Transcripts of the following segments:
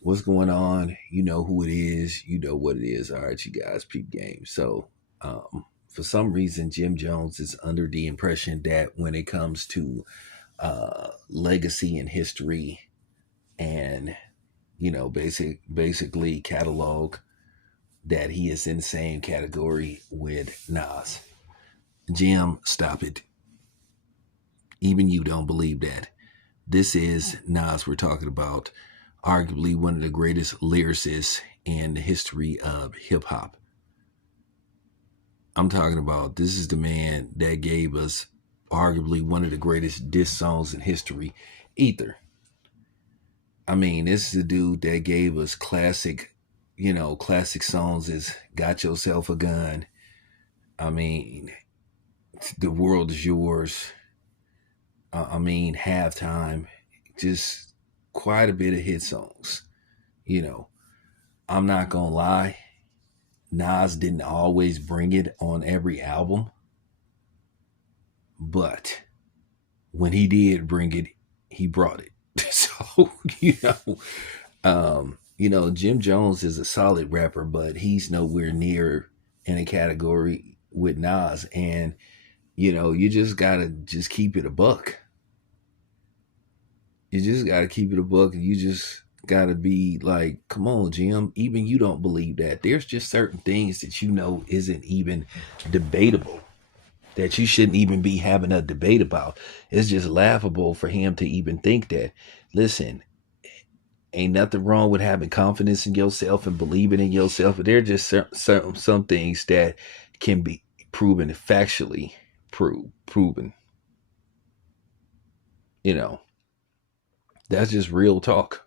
What's going on? You know who it is. You know what it is. All right, you guys, peep game. So, for some reason, Jim Jones is under the impression that when it comes to legacy and history and basically catalog, that he is in the same category with Nas. Jim, stop it. Even you don't believe that. This is Nas we're talking about, arguably one of the greatest lyricists in the history of hip hop. I'm talking about this is the man that gave us arguably one of the greatest diss songs in history, Ether. I mean, this is the dude that gave us classic songs as Got Yourself a Gun. I mean, The World is Yours. Halftime. Just quite a bit of hit songs. You know, I'm not gonna lie, Nas didn't always bring it on every album, but when he did bring it, he brought it. So Jim Jones is a solid rapper, but he's nowhere near in a category with Nas, and you just gotta just keep it a buck. You just gotta keep it a buck, and you just gotta be like, come on, Jim. Even you don't believe that. There's just certain things that isn't even debatable, that you shouldn't even be having a debate about. It's just laughable for him to even think that. Listen, ain't nothing wrong with having confidence in yourself and believing in yourself, but there are just some things that can be proven factually proven. You know, that's just real talk.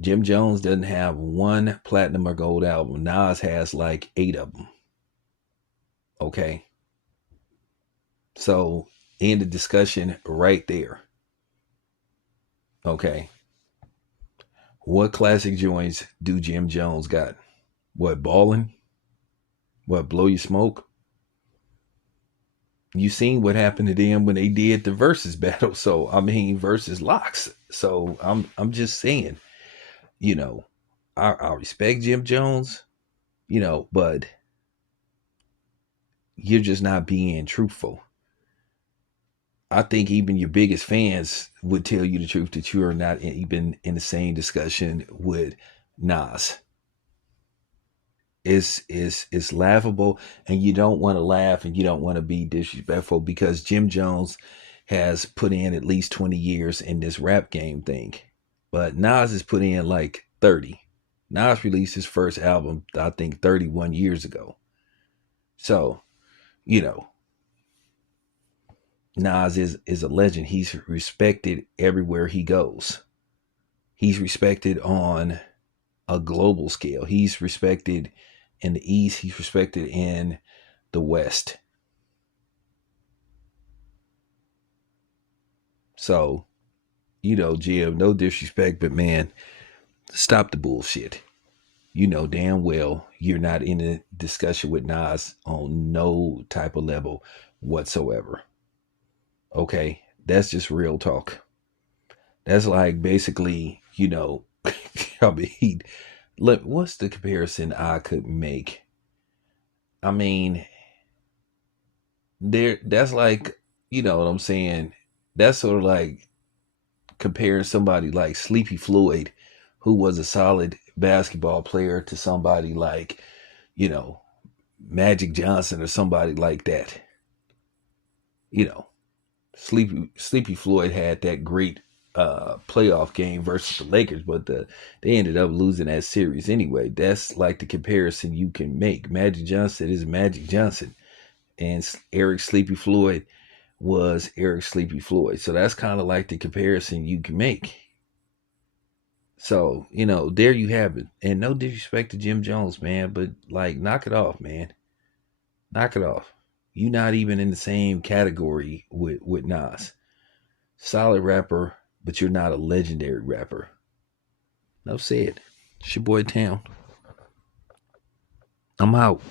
Jim Jones doesn't have one platinum or gold album. Nas has like 8 of them. Okay. So, end the discussion right there. Okay. What classic joints do Jim Jones got? What, Ballin'? What, Blow Your Smoke? You seen what happened to them when they did the versus battle. So, versus locks. So, I'm just saying, you know, I respect Jim Jones, but you're just not being truthful. I think even your biggest fans would tell you the truth that you are not even in the same discussion with Nas. It's laughable, and you don't want to laugh and you don't want to be disrespectful because Jim Jones has put in at least 20 years in this rap game thing. But Nas has put in like 30. Nas released his first album, I think, 31 years ago. So, you know, Nas is a legend. He's respected everywhere he goes. He's respected on a global scale. He's respected in the East. He's respected in the West. So, Jim, no disrespect, but man, stop the bullshit. You know damn well you're not in a discussion with Nas on no type of level whatsoever. Okay, that's just real talk. That's like basically, I mean, look, what's the comparison I could make? I mean, that's like, you know what I'm saying? That's sort of like comparing somebody like Sleepy Floyd, who was a solid basketball player, to somebody like, you know, Magic Johnson or somebody like that. You know, Sleepy Floyd had that great playoff game versus the Lakers, but they ended up losing that series anyway. That's like the comparison you can make. Magic Johnson is Magic Johnson, and Eric Sleepy Floyd was Eric Sleepy Floyd. So that's kind of like the comparison you can make. So, there you have it. And no disrespect to Jim Jones, man, but like, knock it off, man. Knock it off. You're not even in the same category with Nas. Solid rapper, but you're not a legendary rapper. No said. It's your boy Town. I'm out.